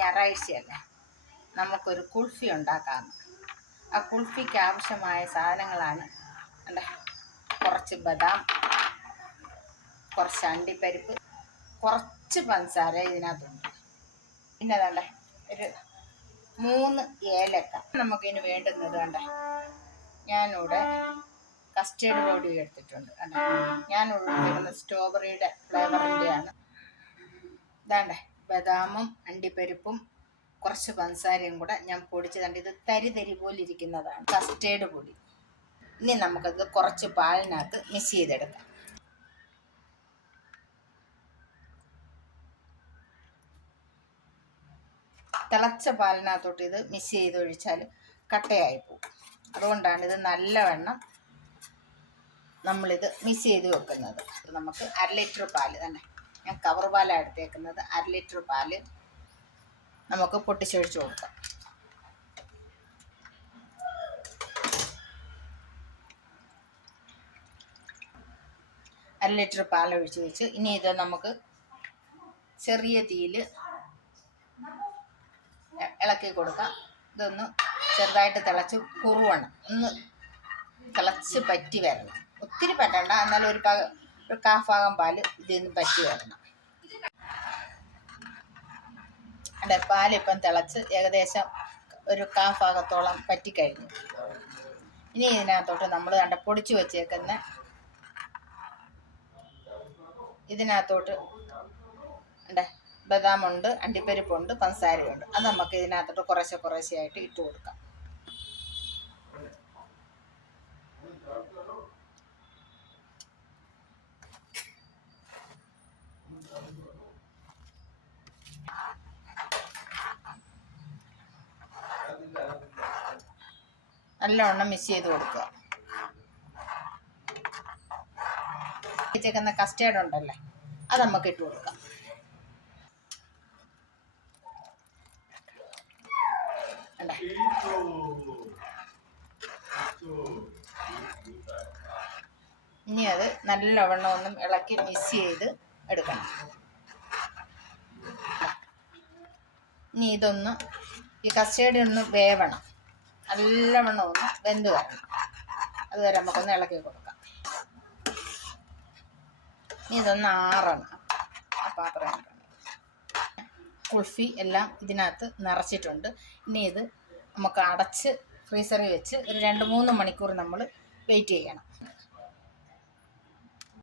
ഞായറാഴ്ചയല്ലേ, നമുക്കൊരു കുൾഫി ഉണ്ടാക്കാം. ആ കുൾഫിക്ക് ആവശ്യമായ സാധനങ്ങളാണ് അല്ലേ, കുറച്ച് ബദാം, കുറച്ച് അണ്ടിപ്പരിപ്പ്, കുറച്ച് പഞ്ചസാര ഇതിനകത്തുണ്ട്. പിന്നെ അതല്ലേ ഒരു 3 ഏലക്ക. നമുക്കിതിന് വേണ്ടുന്നത് കണ്ടേ, ഞാനിവിടെ കസ്റ്റേർഡ് പൊടി എടുത്തിട്ടുണ്ട്. കണ്ടേ, ഞാൻ ഉപയോഗിക്കുന്നത് സ്ട്രോബെറിയുടെ ഫ്ലേവറിൻ്റെയാണ്. ഇതാണ്ടേ ബദാമും അണ്ടിപ്പരിപ്പും കുറച്ച് പഞ്ചസാരയും കൂടെ ഞാൻ പൊടിച്ച് കണ്ട് ഇത് തരി പോലെ ഇരിക്കുന്നതാണ് കസ്റ്റേർഡ് പൊടി. ഇനി നമുക്കത് കുറച്ച് പാലിനകത്ത് മിക്സ് ചെയ്തെടുക്കാം. തിളച്ച പാലിനകത്തോട്ട് ഇത് മിക്സ് ചെയ്തൊഴിച്ചാൽ കട്ടയായി പോകും. അതുകൊണ്ടാണ് ഇത് നല്ലവണ്ണം നമ്മളിത് മിക്സ് ചെയ്ത് വെക്കുന്നത്. നമുക്ക് 1/2 ലിറ്റർ പാല് തന്നെ, ഞാൻ കവർ പാലാണ് എടുത്തേക്കുന്നത്. 1/2 ലിറ്റർ പാല് നമുക്ക് പൊട്ടിച്ചൊഴിച്ച് കൊടുക്കാം. ലിറ്റർ പാലൊഴിച്ച് വെച്ച് ഇനി ഇത് നമുക്ക് ചെറിയ തീയിൽ ഇളക്കി കൊടുക്കാം. ഇതൊന്ന് ചെറുതായിട്ട് തിളച്ച് കുറുവണം, ഒന്ന് തിളച്ച് പറ്റി വരണം. ഒത്തിരി പറ്റണ്ട, എന്നാലും ഒരു 1/4 ഭാഗം പാല് ഇതിൽ നിന്ന് പറ്റി വരണം. അതെ, പാലിപ്പം തിളച്ച് ഏകദേശം ഒരു 1/4 ഭാഗത്തോളം പറ്റിക്കഴിഞ്ഞു. ഇനി ഇതിനകത്തോട്ട് നമ്മൾ പൊടിച്ച് വെച്ചേക്കുന്ന ഇതിനകത്തോട്ട് ബദാമുണ്ട്, അണ്ടിപ്പരിപ്പുണ്ട്, പഞ്ചസാരയുണ്ട്. അത് നമുക്ക് ഇതിനകത്തോട്ട് കുറേശ്ശെയായിട്ട് ഇട്ട് കൊടുക്കാം. നല്ലവണ്ണം മിക്സ് ചെയ്ത് കൊടുക്കുക. വെച്ചേക്കുന്ന കസ്റ്റേർഡ് ഉണ്ടല്ലേ, അത് നമുക്ക് ഇട്ട് കൊടുക്കാം. ഇനി അത് നല്ലവണ്ണം ഒന്നും ഇളക്കി മിക്സ് ചെയ്ത് എടുക്കണം. ഇനി ഇതൊന്ന് ഈ കസ്റ്റേർഡ് ഒന്ന് വേവണം, നല്ലവണ്ണം ഒന്ന് വെന്ത് വരണം. അതുവരെ നമുക്കൊന്ന് ഇളക്കി കൊടുക്കാം. ഇനി ഇതൊന്ന് ആറണം. ആ പാത്രം കുൾഫി എല്ലാം ഇതിനകത്ത് നിറച്ചിട്ടുണ്ട്. ഇനി ഇത് നമുക്ക് അടച്ച് ഫ്രീസറിൽ വെച്ച് ഒരു 2-3 മണിക്കൂർ നമ്മൾ വെയിറ്റ് ചെയ്യണം.